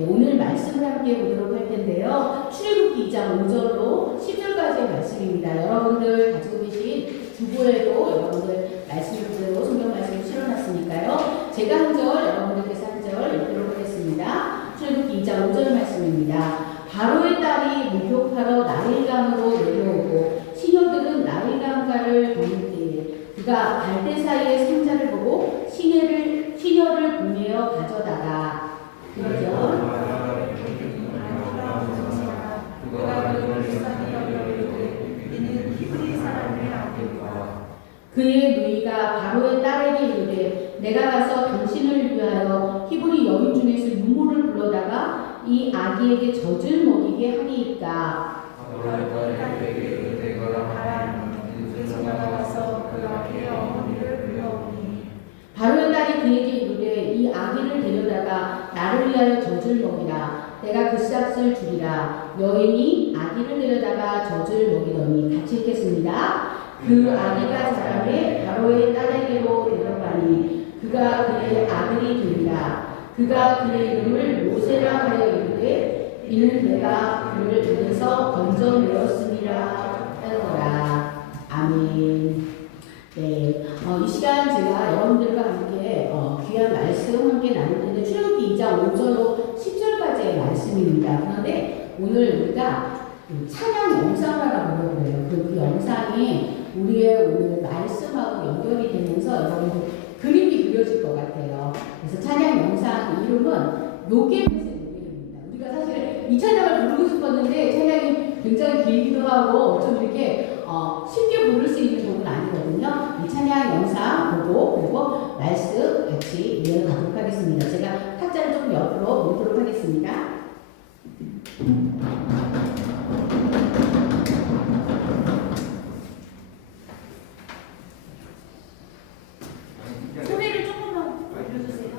네, 오늘 말씀을 함께 보도록 할 텐데요. 출애굽기 2장 5절로 10절까지의 말씀입니다. 여러분들 가지고 계신 주보에도 여러분들 말씀 그대로 성경 말씀을 실어놨으니까요. 제가 한 절, 여러분들께서 한 절 읽도록 하겠습니다. 출애굽기 2장 5절 말씀입니다. 바로의 딸이 목욕하러 나일강으로 내려오고 시녀들은 나일강가를 보는 때에 그가 갈대 사이의 상자를 보고 시녀를 보내어 가져다가 그러죠. 그의 누이가 바로의 딸에게 이르되 내가 가서 당신을 위하여 히브리 여인 중에서 유모를 불러다가 이 아기에게 젖을 먹이게 하리이까. 바로의 딸이 그에게 이르되 이 아기를 데려다가 나를 위하여 젖을 먹이라. 내가 그 싹을 주리라. 여인이 아기를 데려다가 젖을 먹이더니 같이 읽겠습니다. 그 아기가 자라매 바로의 딸에게로 데려가니 그가 그의 아들이 되리라. 그가 그의 이름을 모세라 하여 이르되 이는 내가 그를 들에서 건져내었으리라 하더라. 아멘. 네, 이 시간 제가 여러분들과 함께 귀한 말씀 함께 나눌 텐데 출애굽기 2장 5절로 10절까지의 말씀입니다. 그런데 오늘 우리가 찬양 영상을 하나 보려고 해요. 그 영상이 우리의 오늘 말씀하고 연결이 되면서 여러분들 그림이 그려질 것 같아요. 그래서 찬양 영상 이름은 요게벳의 노래입니다. 우리가 사실 이 찬양을 부르고 싶었는데 찬양이 굉장히 길기도 하고 좀 이렇게 쉽게 부를 수 있는 곡은 아니거든요. 이 찬양 영상 보고 그리고 말씀 같이 이어가도록 하겠습니다. 제가 탁자를 조금 옆으로 놓도록 하겠습니다. 소리를 조금만 올려주세요.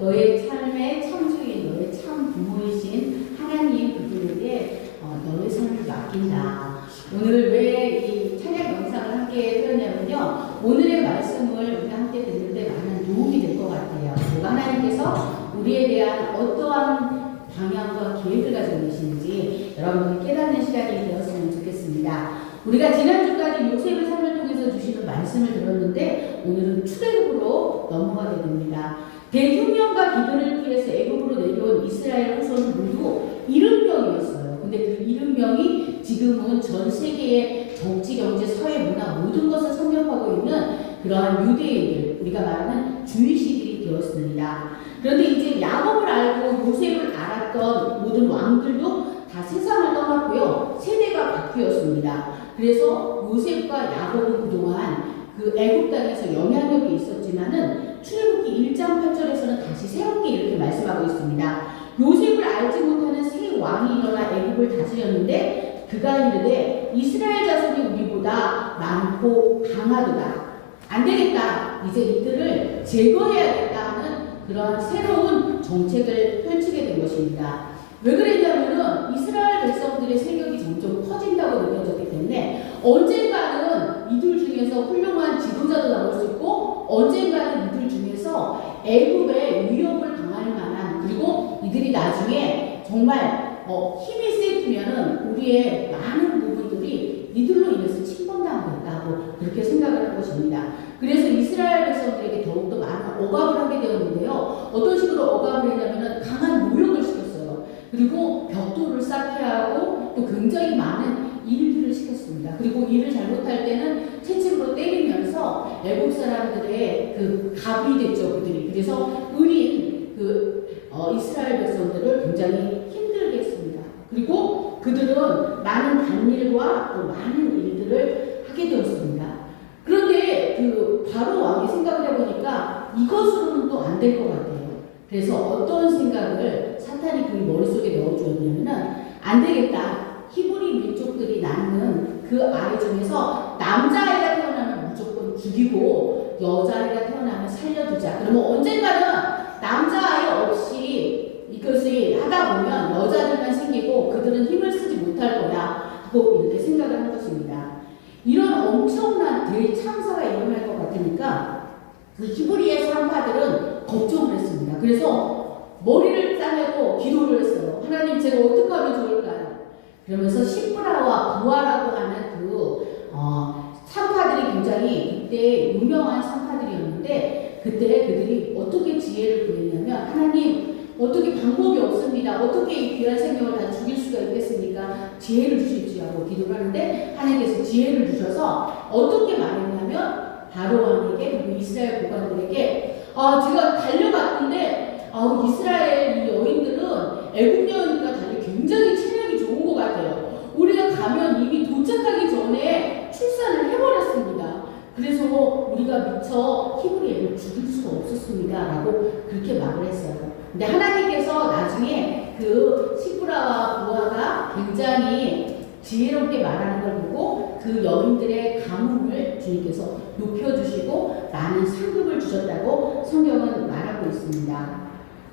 너의 삶의 참주인, 너의 참 부모이신 하나님 그분에게 너의 삶을 맡긴다. 오늘 왜 이 찬양 영상을 함께 드렸냐면요. 오늘의 말씀을 우리가 함께 듣는데 많은 도움이 될 것 같아요. 그리고 하나님께서 우리에 대한 어떠한 방향과 계획을 가지고 계시는지 여러분들이 깨닫는 시간이 되었으면 좋겠습니다. 우리가 지난주까지 요셉의 삶을 통해서 주시는 말씀을 들었는데 오늘은 출애굽으로 넘어가게 됩니다. 대흉년과 기근을 피해서 애굽으로 내려온 이스라엘 후손은 모두 70명이었어요. 근데 그 70명이 지금은 전 세계의 정치, 경제, 사회, 문화 모든 것을 섭렵하고 있는 그러한 유대인들, 우리가 말하는 주이시들이 되었습니다. 그런데 이제 야곱을 알고 요셉을 알았던 모든 왕들도 다 세상을 떠났고요. 세대가 바뀌었습니다. 그래서 요셉과 야곱은 그동안 그 애굽 땅에서 영향력이 있었지만은 출애굽기 1장 8절에서는 다시 새롭게 이렇게 말씀하고 있습니다. 요셉을 알지 못하는 새 왕이 일어나 애굽을 다스렸는데 그가 이르되 이스라엘 자손이 우리보다 많고 강하도다. 안 되겠다. 이제 이들을 제거해야겠다 하는 그런 새로운 정책을 펼치게 된 것입니다. 왜 그랬냐면은 이스라엘 백성들의 세력이 점점 커진다고 느껴졌기 때문에 언젠가는 이들 중에서 훌륭한 지도자도 나올 수 있고 언젠가는 이들 중에서 애굽의 위협을 당할 만한 그리고 이들이 나중에 정말 힘이 세지면은 우리의 많은 부분들이 이들로 인해서 침범당하겠다고 그렇게 생각을 한 것입니다. 그래서 이스라엘 백성들에게 더욱더 많은 억압을 하게 되었는데요. 어떤 식으로 억압을 했냐면은 강한 노역을 시켰어요. 그리고 벽돌을 쌓게 하고 또 굉장히 많은 일들을 시켰습니다. 그리고 일을 잘못할 때는 채찍으로 때리면서 애국 사람들의 그 갑이 됐죠, 그들이. 그래서 의린 이스라엘 백성들을 굉장히 힘들게 했습니다. 그리고 그들은 많은 단일과 또 많은 일들을 하게 되었습니다. 그런데 그 바로 왕이 생각을 해보니까 이것으로는 또 안 될 것 같아요. 그래서 어떤 생각을 사탄이 그 머릿속에 넣어주었냐면은 안 되겠다. 히브리 민족들이 낳는 그 아이 중에서 남자아이가 태어나면 무조건 죽이고 여자아이가 태어나면 살려두자. 그러면 언젠가는 남자아이 없이 이것을 하다 보면 여자들만 생기고 그들은 힘을 쓰지 못할 거야 하고 이렇게 생각을 한 것입니다. 이런 엄청난 대참사가 일어날 것 같으니까 그 히브리의 산파들은 걱정을 했습니다. 그래서 머리를 짜내고 기도를 했어요. 하나님, 제가 어떻게 하면 좋을까요? 그러면서 시브라와 부하라고 하는 산파들이 굉장히 그때 유명한 산파들이었는데 그때 그들이 어떻게 지혜를 구했냐면 하나님, 어떻게 방법이 없습니다. 어떻게 이 귀한 생명을 다 죽일 수가 있겠습니까? 지혜를 주십시오 하고 기도를 하는데 하나님께서 지혜를 주셔서 어떻게 말했냐면 바로 왕에게 그리고 이스라엘 고관들에게 제가 달려갔는데 이스라엘 이 여인들은 애굽 여인과 달리 굉장히 체력이 좋은 것 같아요. 우리가 가면 이미 도착하기 전에 출산을 해버렸습니다. 그래서 우리가 미처 히브리 애를 죽일 수가 없었습니다 라고 그렇게 말을 했어요. 근데 하나님께서 나중에 그 시브라와 부하가 굉장히 지혜롭게 말하는 걸 보고 그 여인들의 가문을 주님께서 높여주시고 많은 상급을 주셨다고 성경은 말하고 있습니다.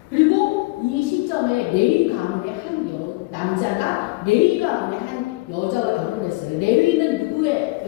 그리고 이 시점에 레위 가문의 한 남자가 레위 가문의 한 여자와 결혼했어요. 레위는 누구의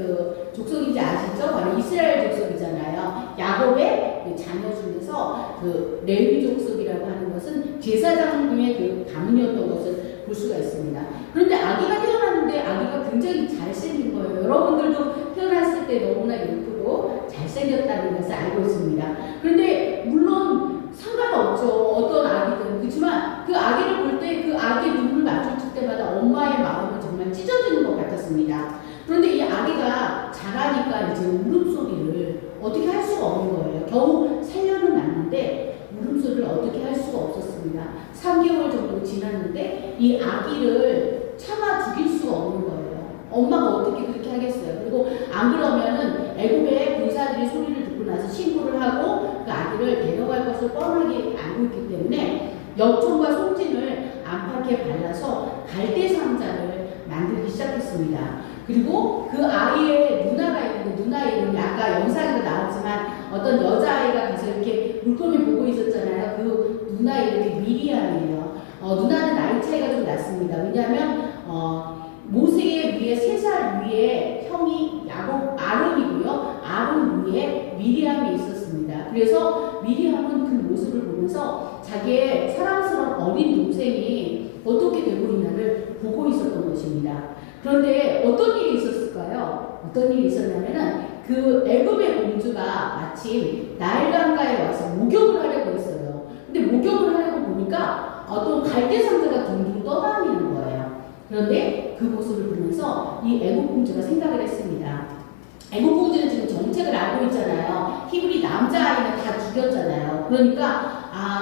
족속인지 아시죠? 바로 이스라엘 족속이잖아요. 야곱의 그 자녀 중에서 그 레위 족속이라고 하는 것은 제사장 중에 그 가문이었던 것을 볼 수가 있습니다. 그런데 아기가 태어났는데 아기가 굉장히 잘생긴 거예요. 여러분들도 태어났을 때 너무나 예쁘고 잘생겼다는 것을 알고 있습니다. 그런데 물론 상관없죠. 어떤 아기든. 그렇지만 그 아기를 볼 때 그 아기의 눈을 마주칠 때마다 엄마의 마음은 정말 찢어지는 것 같았습니다. 그런데 이 아기가 자라니까 이제 울음소리를 어떻게 할 수가 없는 거예요. 겨우 살려는 놨는데 울음소리를 어떻게 할 수가 없었습니다. 3개월 정도 지났는데 이 아기를 참아 죽일 수가 없는 거예요. 엄마가 어떻게 그렇게 하겠어요. 그리고 안 그러면은 애굽의 군사들이 소리를 듣고 나서 신고를 하고 그 아기를 데려갈 것을 뻔하게 알고 있기 때문에 역청과 송진을 안팎에 발라서 갈대 상자를 만들기 시작했습니다. 그리고 그 아이의 누나가 있는데 누나 이름이 아까 영상에도 나왔지만 어떤 여자아이가 가서 이렇게 물고기 보고 있었잖아요. 그 누나 이름이 미리암이에요. 누나는 나이 차이가 좀 났습니다. 왜냐하면 모세의 위에 3살 위에 형이 야곱 아론이고요. 아론 위에 미리암이 있었습니다. 그래서 미리암은 그 모습을 보면서 자기의 사랑스러운 어린 동생이 어떻게 되고 있나를 보고 있었던 것입니다. 그런데 어떤 일이 있었을까요? 어떤 일이 있었냐면은 그 애굽의 공주가 마침 나일강가에 와서 목욕을 하려고 했어요. 근데 목욕을 하려고 보니까 어떤 갈대 상자가 둥둥 떠다니는 거예요. 그런데 그 모습을 보면서 이 애굽 공주가 생각을 했습니다. 애굽 공주는 지금 정책을 알고 있잖아요. 히브리 남자아이는 다 죽였잖아요. 그러니까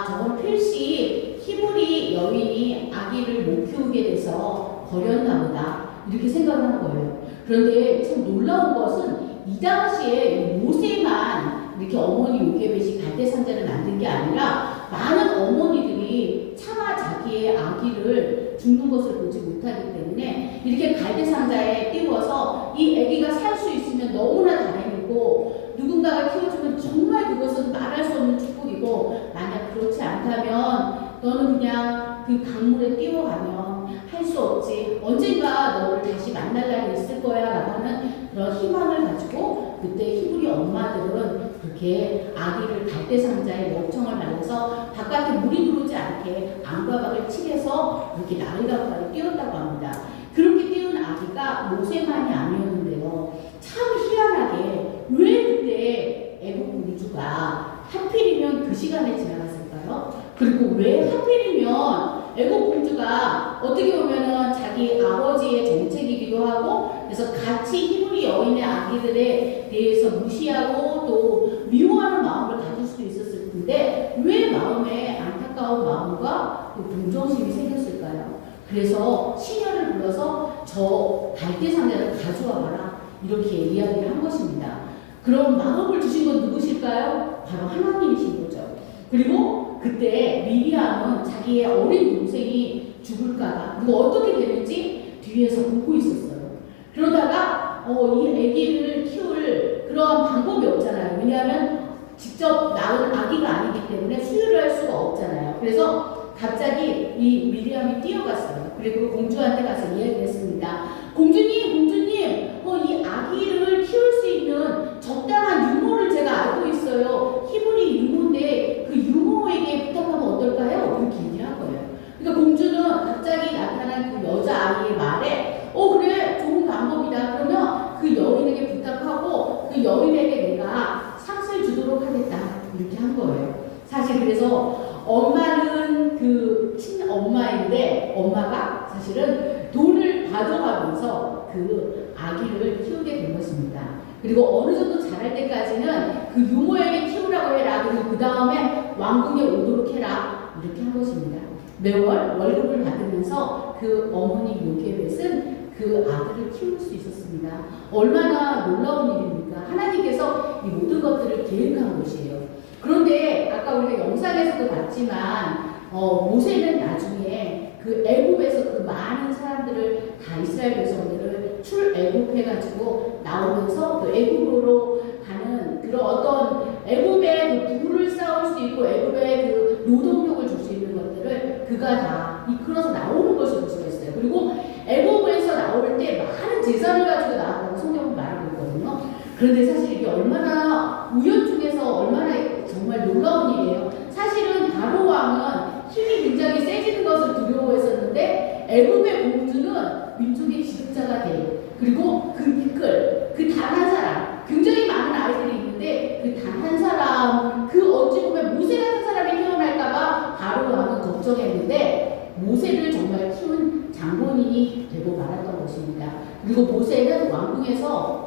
저건 필시 히브리 여인이 아기를 못 키우게 돼서 버렸나 보다 이렇게 생각을 한 거예요. 그런데 참 놀라운 것은 이 당시에 모세만 이렇게 어머니 요게벳이 갈대 상자를 만든 게 아니라 많은 어머니들이 차마 자기의 아기를 죽는 것을 보지 못하기 때문에 이렇게 갈대 상자에 띄워서 이 아기가 살 수 있으면 너무나 다행이고 누군가가 키워주면 정말 그것은 말할 수 없는 축복이고 만약 그렇지 않다면 너는 그냥 그 강물에 띄워가면 할 수 없지 언젠가 너를 다시 만날 날이 있을 거야 라고 하는 그런 희망을 가지고 그때 히브리 엄마들은 그렇게 아기를 갈대 상자에 목청을 말려서 바깥에 물이 들어오지 않게 안과 밖을 칠해서 이렇게 나일강가에 띄웠다고 합니다. 그렇게 띄운 아기가 모세만이 아니었는데요. 참 희한하게 왜 그때 애굽 공주가 하필이면 그 시간에 지나갔을까요? 그리고 왜 하필이면 애굽 공주가 어떻게 보면은 자기 아버지의 정책이기도 하고 그래서 같이 히브리 여인의 아기들에 대해서 무시하고 또 미워하는 마음을 가질 수도 있었을 텐데 왜 마음에 안타까운 마음과 또 동정심이 생겼을까요? 그래서 시녀를 불러서 저 갈대 상자를 가져와 봐라 이렇게 이야기를 한 것입니다. 그럼 마법을 주신 건 누구실까요? 바로 하나님이신 거죠. 그리고 그때 미리암은 자기의 어린 동생이 죽을까봐 어떻게 되는지 뒤에서 보고 있었어요. 그러다가 이 아기를 키울 그런 방법이 없잖아요. 왜냐하면 직접 낳은 아기가 아니기 때문에 수유를 할 수가 없잖아요. 그래서 갑자기 이 미리암이 뛰어갔어요. 그리고 공주한테 가서 이야기를 했습니다. 공주님, 이 아기를 키울 수 있는 적당한 유모를 제가 알고 있어요. 히브리 유모인데 그 유모에게 부탁하면 어떨까요? 이렇게 얘기한 거예요. 그러니까 공주는 갑자기 나타난 그 여자아이의 말에 그래 좋은 방법이다. 그러면 그 여인에게 부탁하고 그 여인에게 내가 상을 주도록 하겠다. 이렇게 한 거예요. 사실 그래서 엄마는 그 친엄마인데 엄마가 사실은 돈을 가져가면서 그 아기를 키우게 된 것입니다. 그리고 어느 정도 자랄 때까지는 그 유모에게 키우라고 해라. 그리고 그 다음에 왕궁에 오도록 해라. 이렇게 한 것입니다. 매월 월급을 받으면서 그 어머니 요게벳은 그 아들을 키울 수 있었습니다. 얼마나 놀라운 일입니까? 하나님께서 이 모든 것들을 계획한 것이에요. 그런데 아까 우리가 영상에서도 봤지만 모세는 나중에 그 애굽에서 그 많은 사람들을 다 이스라엘 백성들을 출애굽해가지고 나오면서 또 애굽으로 가는 그런 어떤 애굽의 그 부를 쌓을 수 있고 애굽의 그 노동력을 줄 수 있는 것들을 그가 다 이끌어서 나오는 것을 볼 수가 있어요. 그리고 애굽에서 나올 때 많은 재산을 가지고 나왔다고 성경은 말하고 있거든요. 그런데 사실 이게 얼마나 우연 중에서 얼마나 정말 놀라운 일이에요. 사실은 바로 왕은 힘이 굉장히 세지는 것을 두려워했었는데 애굽의 공주는 민족의 지도자가 돼. 그리고 그 이끌 그 단 한 사람 굉장히 많은 아이들이 있는데 그 단 한 사람 그 어찌 보면 모세 같은 사람이 태어날까봐 바로 왕은 걱정했는데 모세를 정말 키운 장본인이 되고 말았던 것입니다. 그리고 모세는 왕궁에서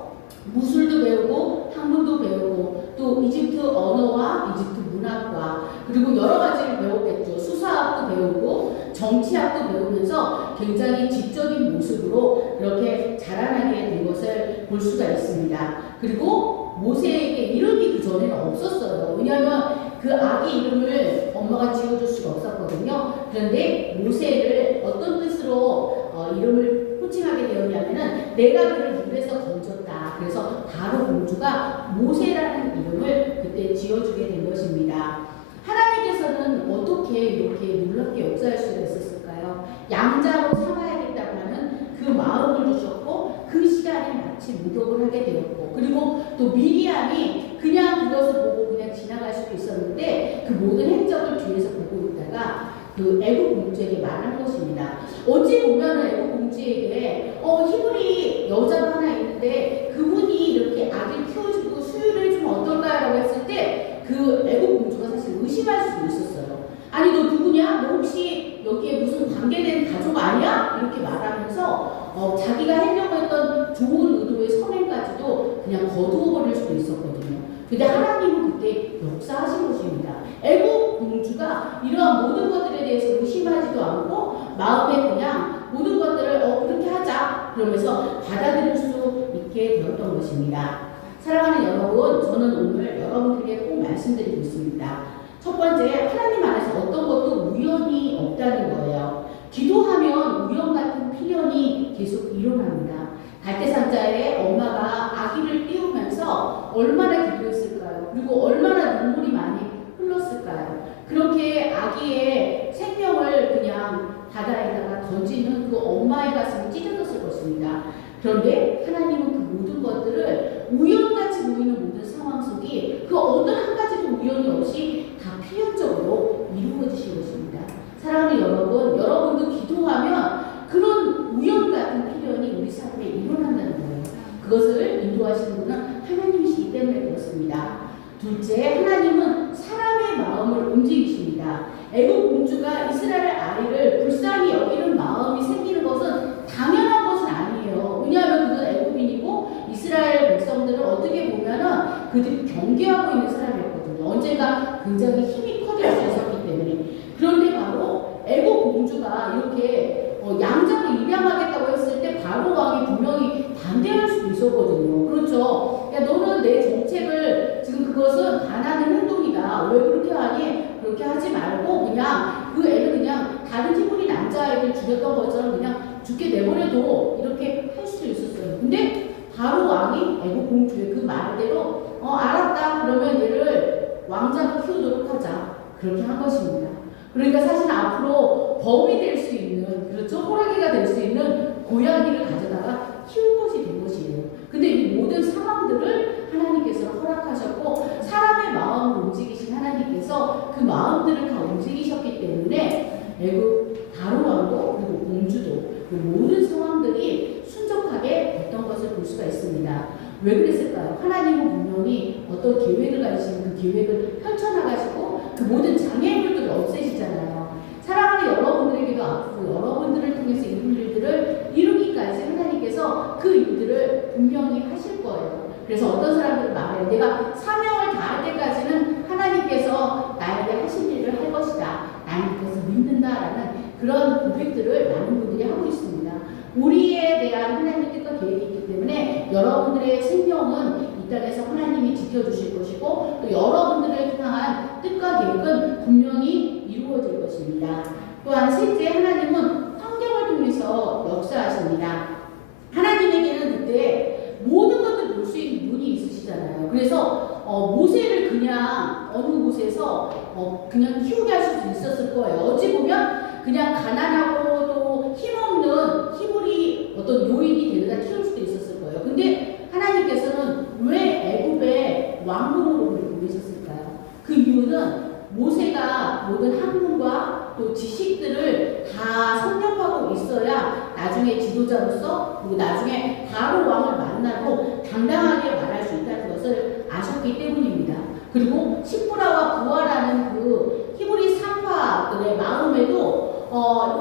무술도 배우고 학문도 배우고 또 이집트 언어와 이집트 문학과 그리고 여러 가지를 배웠겠죠. 수사학도 배우고 정치학도 배우면서 굉장히 지적인 모습으로 그렇게 자라나게 된 것을 볼 수가 있습니다. 그리고 모세에게 이름이 그 전에는 없었어요. 왜냐하면 그 아기 이름을 엄마가 지어줄 수가 없었거든요. 그런데 모세를 어떤 뜻으로 이름을 호칭하게 되었냐면은 내가 그를 물에서 건졌다. 그래서 바로 공주가 모세라는 이름을 그때 지어주게 된 것입니다. 하나님께서는 어떻게 이렇게 놀랍게 역사할 수가 있었을까요? 양자로 삼아야겠다고 하는 그 마음을 주셨고 그 시간에 마치 목욕을 하게 되었고 그리고 또 미리암이 그냥 그것을 보고 그냥 지나갈 수도 있었는데 그 모든 행적을 뒤에서 보고 있다가 그 애국 공주에게 말한 것입니다. 어찌 보면 애국 공주에게 히브리 여자가 하나 있는데 그분이 이렇게 아기를 키워주고 수유를 해주면 어떨까라고 했을 때 그 애국 공주가 사실 의심할 수도 있었어요. 아니 너 누구냐? 너 혹시 여기에 무슨 관계된 가족 아니야? 이렇게 말하면서 자기가 하려고 했던 좋은 의도의 선행까지도 그냥 거두어버릴 수도 있었거든요. 근데 하나님은 그때 역사하신 것입니다. 애국 공주가 이러한 모든 것들에 대해서 의심하지도 않고 마음에 그냥 모든 것들을 그렇게 하자 그러면서 받아들일 수 있게 되었던 것입니다. 사랑하는 여러분, 저는 오늘 여러분들에게 꼭 말씀드리고 있습니다. 첫 번째, 하나님 안에서 어떤 것도 우연이 없다는 거예요. 기도하면 우연 같은 필연이 계속 일어납니다. 갈대상자에 엄마가 아기를 띄우면서 얼마나 기도했을까요? 그리고 얼마나 눈물이 많이 흘렀을까요? 그렇게 아기의 생명을 그냥 바다에다가 던지는 그 엄마의 가슴이 찢어졌을 것입니다. 그런데 하나님은 그 모든 것들을 우연같이 보이는 모든 상황 속에 그 어떤 한 가지도 우연이 없이 다 필연적으로 이루어지신 것입니다. 사랑하는 여러분, 여러분도 기도하면 그런 우연 같은 필연이 우리 삶에 일어난다는 거예요. 그것을 인도하시는 분은 하나님이시기 때문에 그렇습니다. 둘째, 하나님은 사람의 마음을 움직이십니다. 애국 공주가 이스라엘 아이를 불쌍히 여기는 마음이 생기는 것은 당연한 것은 아니에요. 왜냐하면 그들은 애국인이고 이스라엘 백성들은 어떻게 보면은 그들이 경계하고 있는 사람이었거든요. 언젠가 굉장히 힘이 커질 수 있었기 때문에. 그런데 바로 애국 공주가 이렇게 양자를 입양하겠다고 했을 때 바로 왕이 분명히 반대할 수도 있었거든요. 그렇죠? 야, 너는 내 정책을 지금 그것은 반하는 행동이다. 왜 그렇게 하니? 그렇게 하지 말고 그냥 그 애는 그냥 다른 히브리 남자아이들 죽였던 것처럼 그냥 죽게 내버려둬. 이렇게 할 수도 있었어요. 근데 바로 왕이 애국 공주의 그 말대로 알았다. 그러면 얘를 왕자로 키우도록 하자. 그렇게 한 것입니다. 그러니까 사실 앞으로 범이 될 수 있는, 그렇죠? 호랑이가 될 수 있는 고양이를 가져다가 키운 것이 된 것이에요. 근데 이 모든 상황들을 하나님께서 허락하셨고 사람의 마음을 움직이신 하나님께서 그 마음들을 다 움직이셨기 때문에 애국 바로왕도 그리고 공주도 그 모든 상황들이 순적하게 됐던 것을 볼 수가 있습니다. 왜 그랬을까요? 하나님은 분명히 어떤 계획을 가지시는 그 계획을 펼쳐나가시고 그 모든 장애물들을 없애시잖아요. 사랑하는 여러분들에게도 앞으로 여러분들을 통해서 이룰 일들을 이루기까지 하나님께서 그 일들을 분명히 하실 거예요. 그래서 어떤 사람들은 말해요. 내가 사명을 다할 때까지는 하나님께서 나에게 하신 일을 할 것이다. 나는 그것을 믿는다라는 그런 고백들을 많은 분들이 하고 있습니다. 우리에 대한 하나님의 뜻과 계획이 있기 때문에 여러분들의 생명은 이 땅에서 하나님이 지켜주실 것이고 또 여러분들을 향한 뜻과 계획은 분명히 이루어질 것입니다. 또한 셋째, 하나님은 환경을 통해서 역사하십니다. 하나님에게는 그때 모든 것을 볼 수 있는 눈이 있으시잖아요. 그래서 모세를 그냥 어느 곳에서 그냥 키우게 할 수도 있었을 거예요. 어찌 보면 그냥 가난하고 또 힘없는 히브리 어떤 요인이 되려다 키울 수도 있었을 거예요. 근데 하나님께서는 왜 애굽의 왕궁으로 보내셨을까요? 그 이유는 모세가 모든 학문과 또 지식들을 다 섭렵하고 있어야 나중에 지도자로서 그리고 나중에 바로 왕을 만나고 당당하게 말할 수 있다는 것을 아셨기 때문입니다. 그리고 시프라와 부하라는 그 히브리 상파들의 마음에도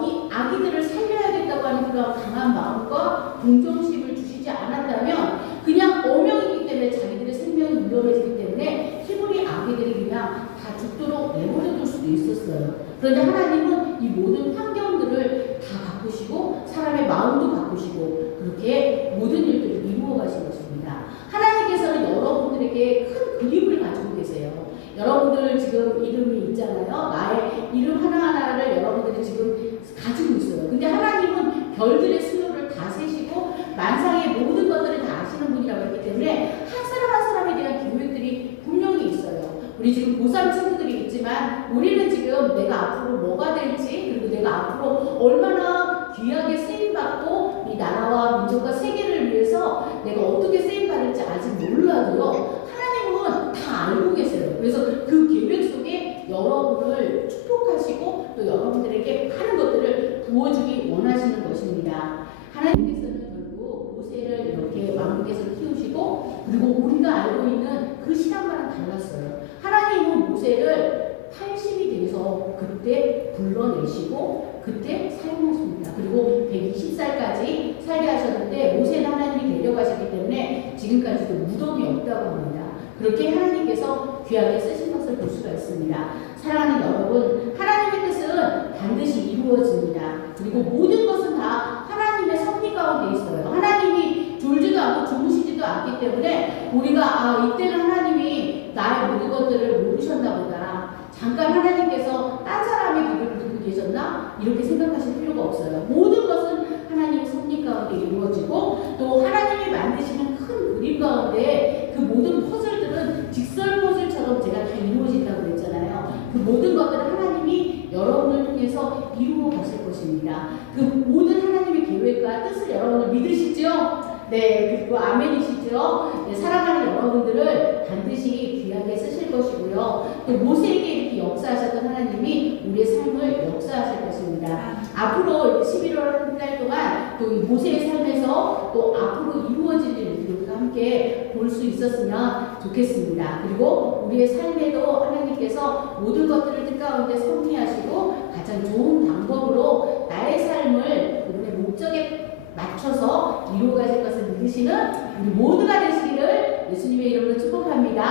이 아기들을 살려야겠다고 하는 그런 강한 마음과 동정심을 주시지 않았다면 그냥 어명이기 때문에 자기들의 생명이 위험해지기 때문에 히브리 아기들이 그냥 다 죽도록 내버려둘 수도 있었어요. 그런데 하나님은 이 모든 환경들을 다 바꾸시고 사람의 마음도 바꾸시고 그렇게 모든 일들을 이루어 가신 것입니다. 하나님께서는 여러분들에게 큰 그림을 가지고 계세요. 여러분들 지금 이름이 있잖아요. 나의 이름 하나하나를 여러분들이 지금 가지고 있어요. 근데 하나님은 별들의 수요를 다 다 세시고 만상의 모든 것들을 다 아시는 분이라고 했기 때문에 한 사람 한 사람에 대한 계획들이 분명히 있어요. 우리 지금 고3 친구들이 있지만 우리는 지금 내가 앞으로 뭐가 될지, 그리고 내가 앞으로 얼마나 귀하게 쓰임받고 이 나라와 민족과 세계를 위해서 내가 어떻게 쓰임받을지 아직 몰라도요, 하나님은 다 알고 계세요. 그래서 그 계획 속에 여러분을 축복하시고 또 여러분들에게 많은 것들을 부어주기 원하시는 것입니다. 하나님께서는 결국 모세를 이렇게 왕국에서 키우시고, 그리고 우리가 알고 있는 그 시간과는 달랐어요. 하나님은 모세를 80이 돼서 그때 불러내시고 그때 사용하십니다. 그리고 120살까지 살게 하셨는데 모세는 하나님이 데려가셨기 때문에 지금까지도 무덤이 없다고 합니다. 그렇게 하나님께서 귀하게 쓰신 것을 볼 수가 있습니다. 사랑하는 여러분, 하나님의 뜻은 반드시 이루어집니다. 그리고 모든 것은 다 하나님의 섭리 가운데 있어요. 하나님이 졸지도 않고 주무시지도 않기 때문에 우리가 이때는 하나님이 나의 모든 것들을 모르셨나 보다, 잠깐 하나님께서 딴 사람의 귀를 듣고 계셨나? 이렇게 생각하실 필요가 없어요. 모든 것은 하나님의 섭리 가운데 이루어지고, 또 하나님이 만드시는 큰 그림 가운데 그 모든 퍼즐들은 직설 퍼즐처럼 제가 다 이루어진다고 그랬잖아요. 그 모든 것들을 하나님이 여러분을 통해서 이루어 가실 것입니다. 그 모든 하나님의 계획과 뜻을 여러분을 믿으시죠? 네, 그리고 아멘이시죠? 네, 사랑하는 여러분들을 반드시 귀하게 쓰실 것이고요. 또 모세에게 이렇게 역사하셨던 하나님이 우리의 삶을 역사하실 것입니다. 앞으로 11월 한 달 동안 또 이 모세의 삶에서 또 앞으로 이루어질 일을 우리가 함께 볼 수 있었으면 좋겠습니다. 그리고 우리의 삶에도 하나님께서 모든 것들을 뜻 가운데 섭리하시고 가장 좋은 방법으로 나의 삶을 그분의 목적에 맞춰서 이루어가실 것을 믿으시는 우리 모두가 되시기를 예수님의 이름으로 축복합니다.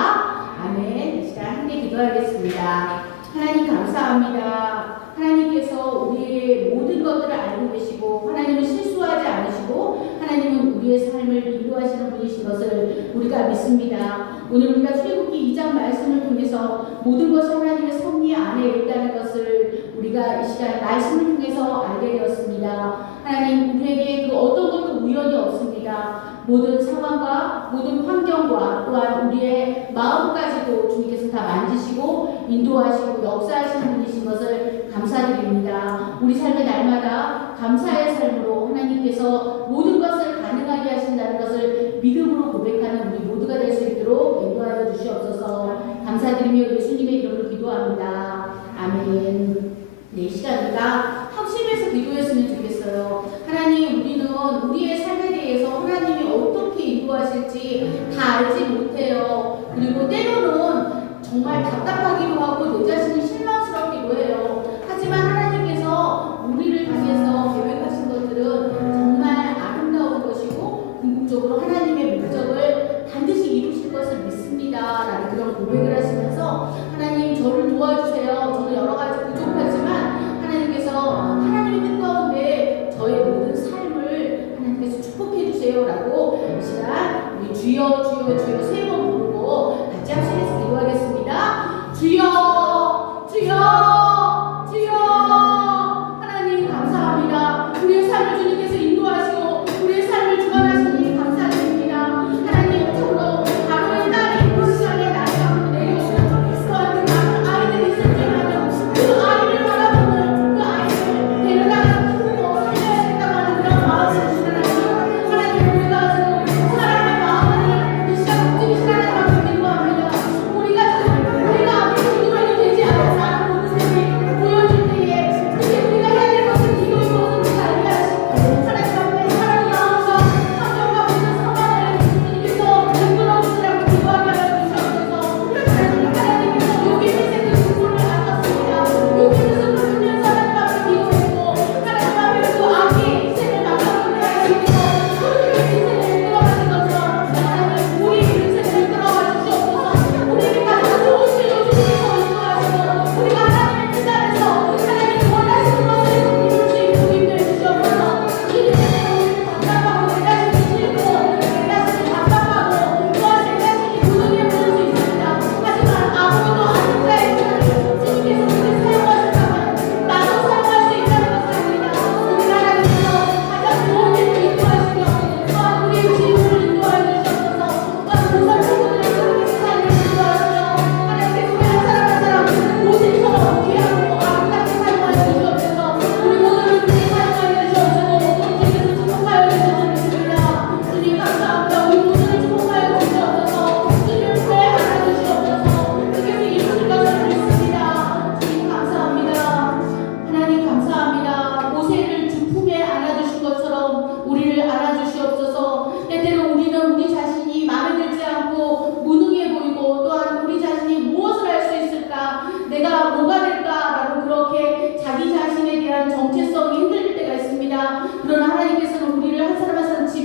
아멘. 이 시간 함께 기도하겠습니다. 하나님 감사합니다. 하나님께서 우리의 모든 것들을 알고 계시고, 하나님은 실수하지 않으시고, 하나님은 우리의 삶을 인도하시는 분이신 것을 우리가 믿습니다. 오늘 우리가 출애굽기 2장 말씀을 통해서 모든 것이 하나님의 섭리 안에 있다는 것을 우리가 이 시간 말씀을 통해서 알게 되었습니다. 하나님, 우리에게 그 어떤 것도 우연이 없습니다. 모든 상황과 모든 환경과 또한 우리의 마음까지도 주님께서 다 만지시고 인도하시고 역사하시는 분이신 것을 감사드립니다. 우리 삶의 날마다 감사의 삶으로 하나님께서 모든 것을 가능하게 하신다는 것을 믿음으로 고백하는 우리 모두가 될 수 있도록 인도하여 주시옵소서. 감사드리며 예수님의 이름으로 기도합니다. 아멘. 네, 시간 우리가 합심해서 기도했으면 좋겠어요. 하나님, 우리는 우리의 삶에 대해서 하나님이 어떻게 인도하실지 다 알지 못해요. 그리고 때로는 정말 답답하기도 하고 내 자신이 실망스럽기도 해요. 하지만 하나님께서 우리를 향해서 계획하신 것들은 정말 아름다운 것이고 궁극적으로 하나님의 목적을 반드시 이루실 것을 믿습니다 라는 그런 고백을 하시면서, 하나님 저를 도와주세요. 저는 여러 가지 부족하지만 하나님께서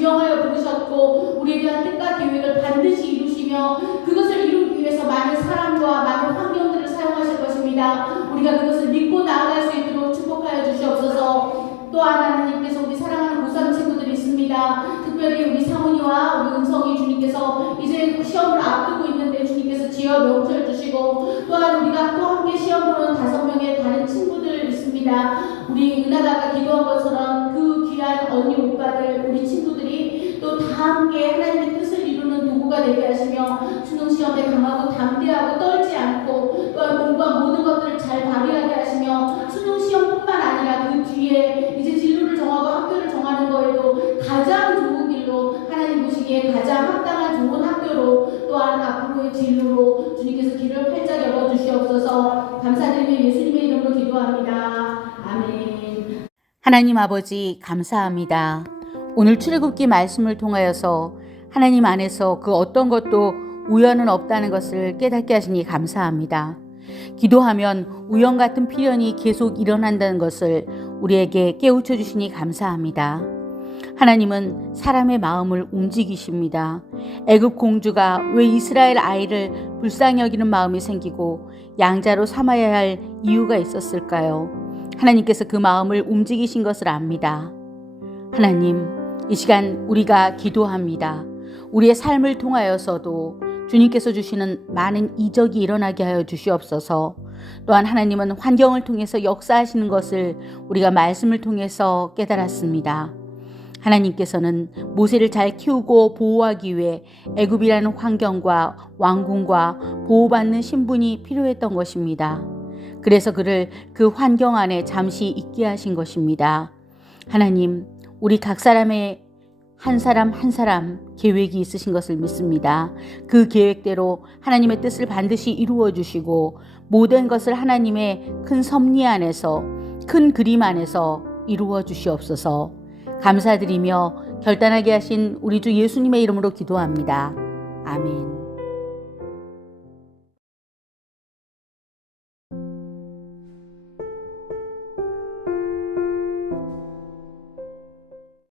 지명하여 부르셨고 우리에 대한 뜻과 계획을 반드시 이루시며 그것을 이루기 위해서 많은 사람과 많은 환경들을 사용하실 것입니다. 우리가 그것을 믿고 나아갈 수 있도록 축복하여 주시옵소서. 또한 하나님께서 우리 사랑하는 고3 친구들이 있습니다. 특별히 우리 상훈이와 우리 은성이 주님께서 이제 시험을 앞두고 있는데 주님께서 지어 명철 주시고 또한 우리가 또 함께 시험 보는 5명의 다른 친구들 있습니다. 우리 은하다가 기도한 것처럼 그 귀한 언니 오빠들 우리 친구들이 또 다 함께 하나님의 뜻을 이루는 도구가 되게 하시며 수능 시험에 강하고 담대하고 떨지 않고 또한 공부한 모든 것들을 잘 발휘하게 하시며 수능 시험뿐만 아니라 그 뒤에 이제 진로를 정하고 학교를 정하는 거에도 가장 좋은 길로 하나님 보시기에 가장 합당한 좋은 학교로 또한 앞으로의 진로로 주님께서 길을 활짝 열어주시옵소서. 감사드리며 예수님의 이름으로 기도합니다. 아멘. 하나님 아버지 감사합니다. 오늘 출애굽기 말씀을 통하여서 하나님 안에서 그 어떤 것도 우연은 없다는 것을 깨닫게 하시니 감사합니다. 기도하면 우연 같은 필연이 계속 일어난다는 것을 우리에게 깨우쳐 주시니 감사합니다. 하나님은 사람의 마음을 움직이십니다. 애굽 공주가 왜 이스라엘 아이를 불쌍히 여기는 마음이 생기고 양자로 삼아야 할 이유가 있었을까요? 하나님께서 그 마음을 움직이신 것을 압니다. 하나님, 이 시간 우리가 기도합니다. 우리의 삶을 통하여서도 주님께서 주시는 많은 이적이 일어나게 하여 주시옵소서. 또한 하나님은 환경을 통해서 역사하시는 것을 우리가 말씀을 통해서 깨달았습니다. 하나님께서는 모세를 잘 키우고 보호하기 위해 애굽이라는 환경과 왕궁과 보호받는 신분이 필요했던 것입니다. 그래서 그를 그 환경 안에 잠시 있게 하신 것입니다. 하나님, 우리 각 사람의 한 사람 한 사람 계획이 있으신 것을 믿습니다. 그 계획대로 하나님의 뜻을 반드시 이루어 주시고 모든 것을 하나님의 큰 섭리 안에서 큰 그림 안에서 이루어 주시옵소서. 감사드리며 결단하게 하신 우리 주 예수님의 이름으로 기도합니다. 아멘.